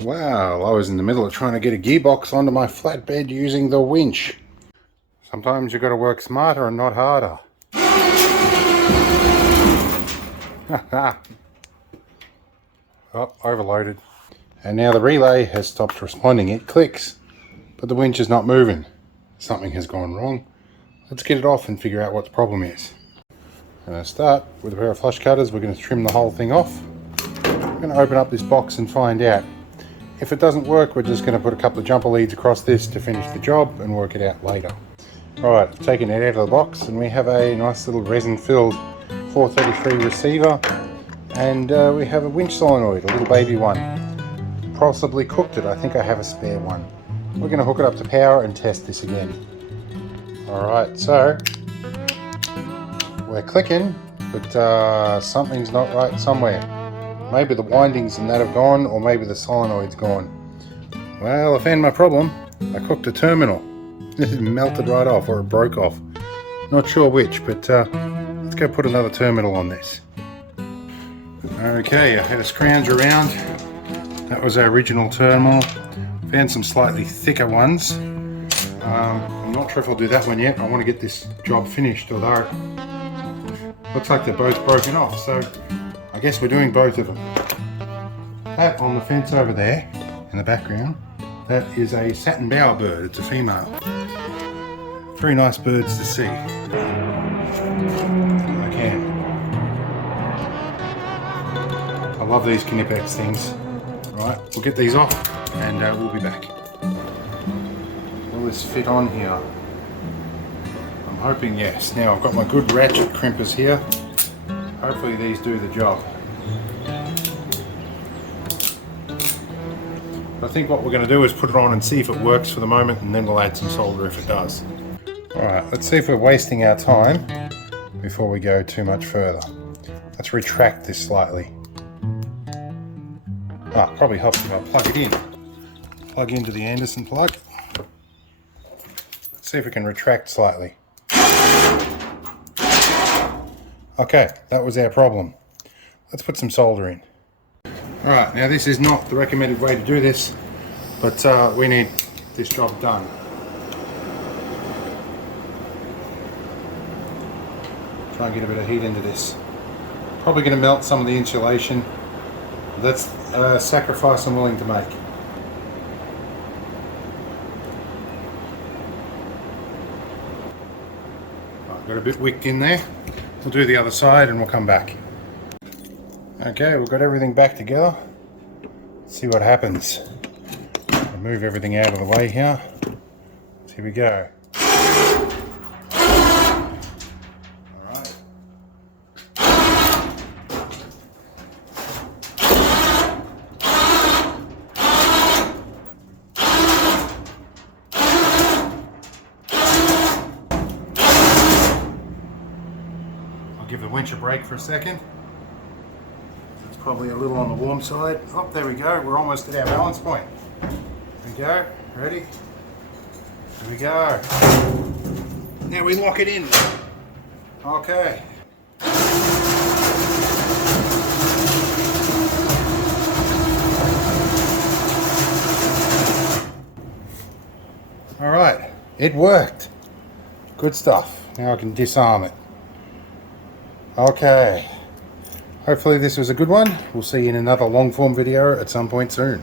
Well, I was in the middle of trying to get a gearbox onto my flatbed using the winch. Sometimes you've got to work smarter and not harder. Oh, overloaded. And now the relay has stopped responding. It clicks, but the winch is not moving. Something has gone wrong. Let's get it off and figure out what the problem is. I'm going to start with a pair of flush cutters. We're going to trim the whole thing off. I'm going to open up this box and find out. If it doesn't work, we're just going to put a couple of jumper leads across this to finish the job and work it out later. Right, taking it out of the box, and we have a nice little resin-filled 433 receiver, and we have a winch solenoid, a little baby one. Possibly cooked it. I think I have a spare one. We're going to hook it up to power and test this again. Alright, so we're clicking, but something's not right somewhere. Maybe the windings and that have gone, or maybe the solenoid's gone. Well, I found my problem. I cooked a terminal. It melted right off, or it broke off. Not sure which, but let's go put another terminal on this. Okay, I had a scrounge around. That was our original terminal. Found some slightly thicker ones. I'm not sure if I'll do that one yet. I want to get this job finished, although looks like they're both broken off, so I guess we're doing both of them. That on the fence over there in the background, that is a satin bowerbird. It's a female. Very nice birds to see. I can. I love these Knipex things. Right, we'll get these off and we'll be back. Will this fit on here? I'm hoping yes. Now I've got my good ratchet crimpers here. Hopefully these do the job. I think what we're going to do is put it on and see if it works for the moment, and then we'll add some solder if it does. Alright, let's see if we're wasting our time before we go too much further. Let's retract this slightly. Probably helps if I plug it in. Plug into the Anderson plug. Let's see if we can retract slightly. Okay, that was our problem. Let's put some solder in. Alright, now this is not the recommended way to do this, but we need this job done. Try and get a bit of heat into this. Probably going to melt some of the insulation. That's a sacrifice I'm willing to make. Got a bit wicked in there. We'll do the other side and we'll come back. Okay, we've got everything back together. Let's see what happens. I'll move everything out of the way here. Here we go. Alright. I'll give the winch a break for a second. Probably a little on the warm side. Oh, there we go. We're almost at our balance point. There we go. Ready? Here we go. Now we lock it in. Okay. All right. It worked. Good stuff. Now I can disarm it. Okay. Hopefully this was a good one. We'll see you in another long form video at some point soon.